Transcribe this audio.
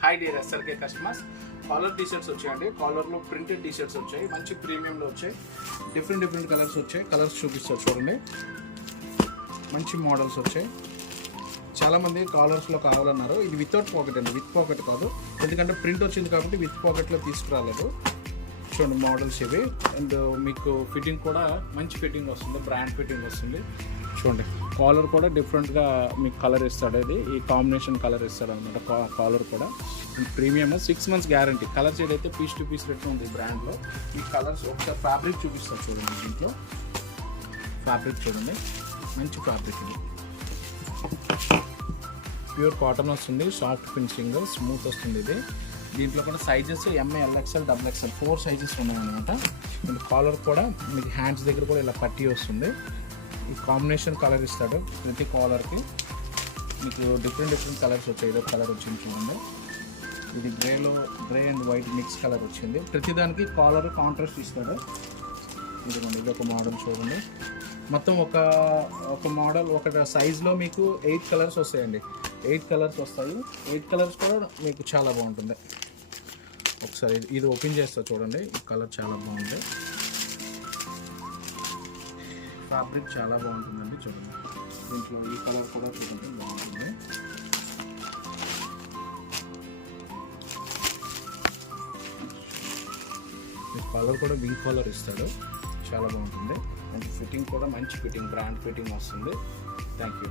Hi dear SRK customers, collar T shirts వచ్చాయండి. కాలర్లో printed T shirts వచ్చాయి, మంచి ప్రీమియంలో వచ్చాయి. డిఫరెంట్ కలర్స్ వచ్చాయి. కలర్స్ చూపిస్తారు చూడండి. మంచి మోడల్స్ వచ్చాయి. చాలామంది కాలర్స్లో కావాలన్నారు. ఇది వితౌట్ పాకెట్ అండి, విత్ పాకెట్ కాదు, ఎందుకంటే ప్రింట్ వచ్చింది కాబట్టి విత్ పాకెట్లో తీసుకురాలేదు. చూడండి మోడల్స్ ఇవి. అండ్ మీకు ఫిట్టింగ్ కూడా మంచి ఫిట్టింగ్ వస్తుంది, బ్రాండ్ ఫిట్టింగ్ వస్తుంది. చూడండి కాలర్ కూడా డిఫరెంట్గా మీకు కలర్ ఇస్తాడు. ఇది ఈ కాంబినేషన్ కలర్ ఇస్తాడు అనమాట. కాలర్ కూడా premium 6 months guarantee. Colour shade అయితే పీస్ టు పీస్ రేట్ ఉంది బ్రాండ్లో. ఈ కలర్స్ ఒకసారి ఫ్యాబ్రిక్ చూపిస్తారు చూడండి. దీంట్లో ఫ్యాబ్రిక్ చూడండి, మంచి ఫ్యాబ్రిక్ ఇది. ప్యూర్ కాటన్ వస్తుంది, సాఫ్ట్ ఫినిషింగ్, స్మూత్ వస్తుంది ఇది. దీంట్లో కూడా sizes MA, L XL, XXL 4 sizes ఉన్నాయన్నమాట. దీని కాలర్ కూడా మీకు హ్యాండ్స్ దగ్గర కూడా ఇలా పట్టీ వస్తుంది. ఈ కాంబినేషన్ కలర్ ఇస్తాడు ప్రతి కాలర్కి. మీకు డిఫరెంట్ కలర్స్ వచ్చాయి. ఏదో కలర్ వచ్చింది చూడండి. ఇది grey and white mix colour వచ్చింది. ప్రతిదానికి కాలర్ కాంట్రాస్ట్ ఇస్తాడు. ఇదిగోండి, ఇది ఒక మోడల్ చూడండి. మొత్తం ఒక మోడల్ ఒక సైజులో మీకు 8 కలర్స్ వస్తాయండి. 8 కలర్స్ వస్తాయి. 8 కలర్స్ కూడా మీకు చాలా బాగుంటుంది. ఒకసారి ఇది ఓపెన్ చేస్తా చూడండి. ఈ కలర్ చాలా బాగుంది. ఫ్యాబ్రిక్ చాలా బాగుంటుందండి చూడండి. దీంట్లో ఈ కలర్ కూడా చూడండి బాగుంటుంది. ఈ కలర్ కూడా వింగ్ కలర్ ఇస్తాడు, చాలా బాగుంటుంది. అండ్ ఫిట్టింగ్ కూడా మంచి ఫిట్టింగ్, బ్రాండ్ ఫిట్టింగ్ వస్తుంది. Thank you.